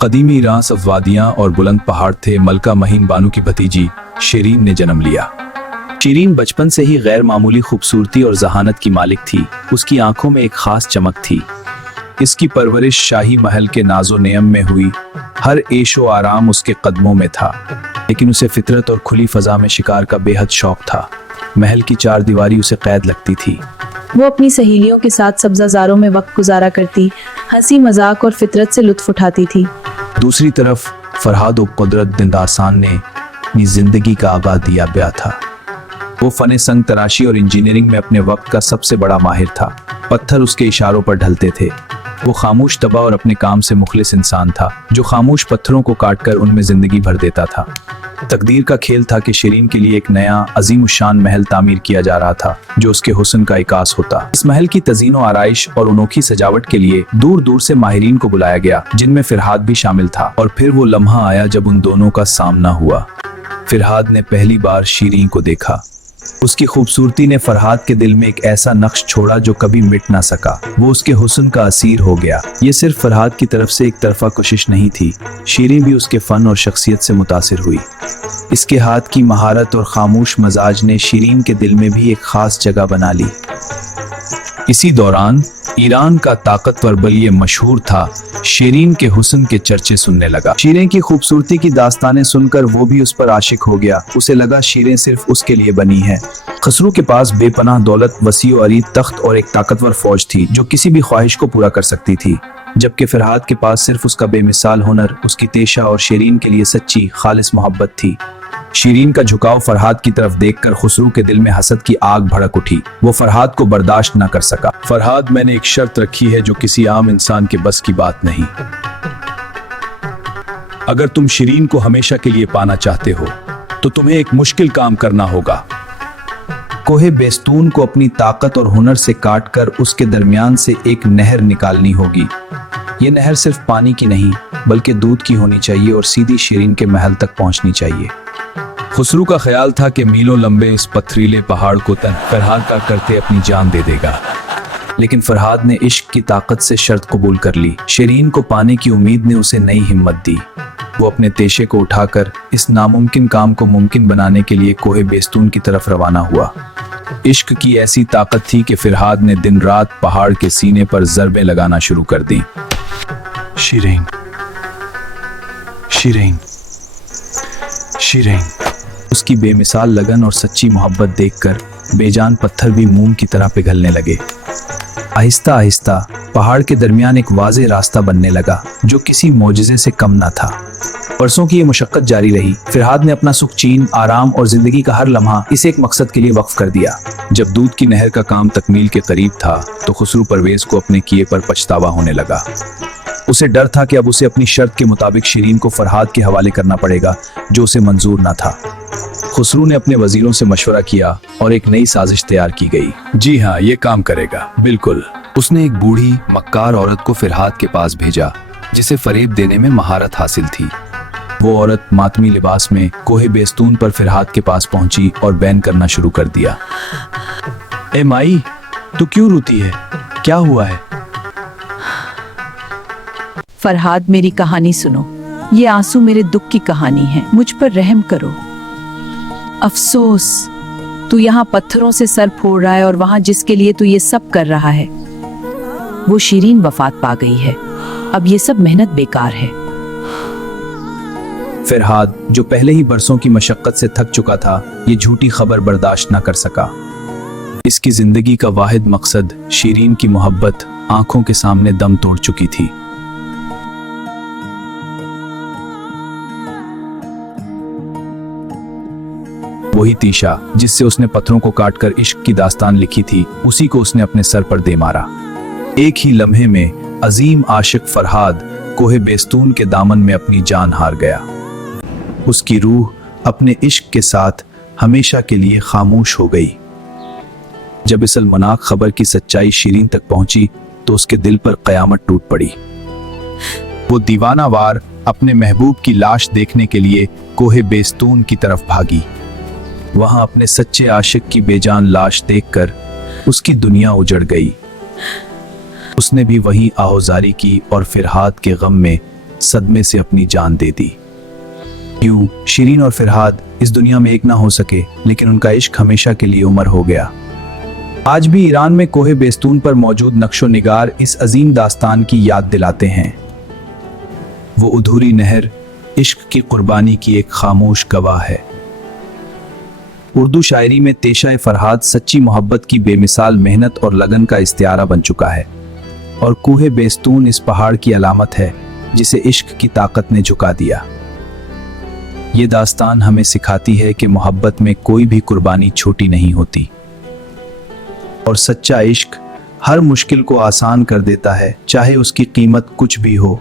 कदीमी Iran सफ़वादियाँ और बुलंद पहाड़ थे। मलका महीन बानो की भतीजी शिरीन ने जन्म लिया। शिरीन बचपन से ही गैर मामूली खूबसूरती और जहानत की मालिक थी। उसकी आंखों में एक खास चमक थी। इसकी परवरिश शाही महल के नाजो नेयम में हुई। हर ऐशो आराम उसके कदमों में था, लेकिन उसे फितरत और खुली फजा में शिकार का बेहद शौक था। महल की चार दीवारी उसे कैद लगती थी। वो अपनी सहेलियों के साथ सब्जाजारों में वक्त गुजारा करती, हंसी मजाक और फितरत से लुत्फ उठाती थी। दूसरी तरफ फरहाद और कुदरत दिनदासान ने अपनी जिंदगी का आगाज दिया गया था। वो फन संग तराशी और इंजीनियरिंग में अपने वक्त का सबसे बड़ा माहिर था। पत्थर उसके इशारों पर ढलते थे। वो खामोश तबा और अपने काम से मुखलिस इंसान था, जो खामोश पत्थरों को काटकर उनमें जिंदगी भर देता था। तकदीर का खेल था कि शिरीन के लिए एक नया अजीम शान महल तामीर किया जा रहा था, जो उसके हुस्न का इकास होता। इस महल की तज़ीनो आराइश और अनोखी सजावट के लिए दूर दूर से माहिरीन को बुलाया गया, जिनमें फिरहाद भी शामिल था। और फिर वो लम्हा आया जब उन दोनों का सामना हुआ। फिरहाद ने पहली बार शिरीन को देखा। उसकी खूबसूरती ने फरहाद के दिल में एक ऐसा नक्श छोड़ा जो कभी मिट ना सका। वो उसके हुस्न का असीर हो गया। ये सिर्फ फरहाद की तरफ से एक तरफा कोशिश नहीं थी, शिरीन भी उसके फन और शख्सियत से मुतासिर हुई। इसके हाथ की महारत और खामोश मजाज ने शिरीन के दिल में भी एक खास जगह बना ली। इसी दौरान ईरान का ताकतवर बलिए मशहूर था शिरीन के हुस्न के चर्चे सुनने लगा। शिरीन की खूबसूरती की दास्तानें सुनकर वो भी उस पर आशिक हो गया। उसे लगा शिरीन सिर्फ उसके लिए बनी है। खसरू के पास बेपनाह दौलत, वसी और अरीद तख्त और एक ताकतवर फौज थी, जो किसी भी ख्वाहिश को पूरा कर सकती थी। जबकि फिरहाद के पास सिर्फ उसका बेमिसाल हुनर, उसकी तेशा और शिरीन के लिए सच्ची खालिस मोहब्बत थी। शिरीन का झुकाव फरहाद की तरफ देखकर खुसरू के दिल में हसद की आग भड़क उठी। वो फरहाद को बर्दाश्त न कर सका। फरहाद, मैंने एक शर्त रखी है जो किसी आम इंसान के बस की बात नहीं। अगर तुम शिरीन को हमेशा के लिए पाना चाहते हो तो तुम्हें एक मुश्किल काम करना होगा। कोहे बेस्तून को अपनी ताकत और हुनर से काटकर उसके दरमियान से एक नहर निकालनी होगी। ये नहर सिर्फ पानी की नहीं, बल्कि दूध की होनी चाहिए और सीधी शिरीन के महल तक पहुंचनी चाहिए। खुसरू का ख्याल था कि मीलों लंबे इस पथरीले पहाड़ को फरहाद का करते अपनी जान दे देगा, लेकिन फरहाद ने इश्क की ताकत से शर्त कबूल कर ली। शिरीन को पाने की उम्मीद ने उसे नई हिम्मत दी। वो अपने तेशे को उठाकर इस नामुमकिन काम को मुमकिन बनाने के लिए कोहे बेस्तून की तरफ रवाना हुआ। इश्क की ऐसी ताकत थी कि फरहाद ने दिन रात पहाड़ के सीने पर ज़रबें लगाना शुरू कर दी। शिरीन, शिरीन, शिरीन। उसकी बेमिसाल लगन और सच्ची मोहब्बत देखकर बेजान पत्थर भी मोम की तरह पिघलने लगे। आहिस्ता आहिस्ता पहाड़ के दरमियान एक वाज़े रास्ता बनने लगा, जो किसी मोजिज़े से कम न था। बरसों की ये मुशक्कत जारी रही। फिरहाद ने अपना सुख चैन, आराम और जिंदगी का हर लम्हा इस एक मकसद के लिए वक्फ कर दिया। जब दूध की नहर का काम तकमील के करीब था तो खुसरू परवेज को अपने किए पर पछतावा होने लगा। उसे डर था कि अब उसे अपनी शर्त के मुताबिक शिरीन को फरहाद के हवाले करना पड़ेगा, जो उसे मंजूर न था। खुसरू ने अपने वजीरों से मशवरा किया और एक नई साजिश तैयार की गई। जी हाँ, ये काम करेगा, बिल्कुल। उसने एक बूढ़ी मक्कार औरत को फिरहाद के पास भेजा, जिसे फरेब देने में महारत हासिल थी। वो औरत मातमी लिबास में कोहे बेस्तून पर फिरहाद के पास पहुंची और बैन करना शुरू कर दिया। ए माई, तू क्यों रोती है? क्या हुआ है? फरहाद, मेरी कहानी सुनो। ये आंसू मेरे दुख की कहानी है। मुझ पर रहम करो। अफसोस, तू यहाँ पत्थरों से सर फोड़ रहा है और वहाँ जिसके लिए तू ये सब कर रहा है वो शिरीन वफात पा गई है। अब ये सब मेहनत बेकार है। फिरहाद, जो पहले ही बरसों की मशक्कत से थक चुका था, ये झूठी खबर बर्दाश्त न कर सका। इसकी जिंदगी का वाहिद मकसद शिरीन की मोहब्बत आंखों के सामने दम तोड़ चुकी थी। वही तीशा जिससे उसने पत्थरों को काटकर इश्क की दास्तान लिखी थी, उसी को उसने अपने सर पर दे मारा। एक ही लम्हे में अजीम आशिक फरहाद कोहे बेस्तून के दामन में अपनी जान हार गया। उसकी रूह अपने इश्क के साथ हमेशा के लिए खामोश हो गई। जब इस अलमनाक खबर की सच्चाई शिरीन तक पहुंची तो उसके दिल पर कयामत टूट पड़ी। वो दीवानावार अपने महबूब की लाश देखने के लिए कोहे बेस्तून की तरफ भागी। वहां अपने सच्चे आशिक की बेजान लाश देखकर उसकी दुनिया उजड़ गई। उसने भी वहीं आहोजारी की और फिरहाद के गम में सदमे से अपनी जान दे दी। यूं शिरीन और फिरहाद इस दुनिया में एक ना हो सके, लेकिन उनका इश्क हमेशा के लिए उमर हो गया। आज भी ईरान में कोहे बेस्तून पर मौजूद नक्शो निगार इस अजीम दास्तान की याद दिलाते हैं। वो अधूरी नहर इश्क की कुर्बानी की एक खामोश गवाह है। उर्दू शायरी में तेशा फरहाद सच्ची मोहब्बत की बेमिसाल मेहनत और लगन का इस्तियारा बन चुका है, और कोहे बेस्तून इस पहाड़ की अलामत है जिसे इश्क की ताकत ने झुका दिया। ये दास्तान हमें सिखाती है कि मोहब्बत में कोई भी कुर्बानी छोटी नहीं होती, और सच्चा इश्क हर मुश्किल को आसान कर देता है, चाहे उसकी कीमत कुछ भी हो।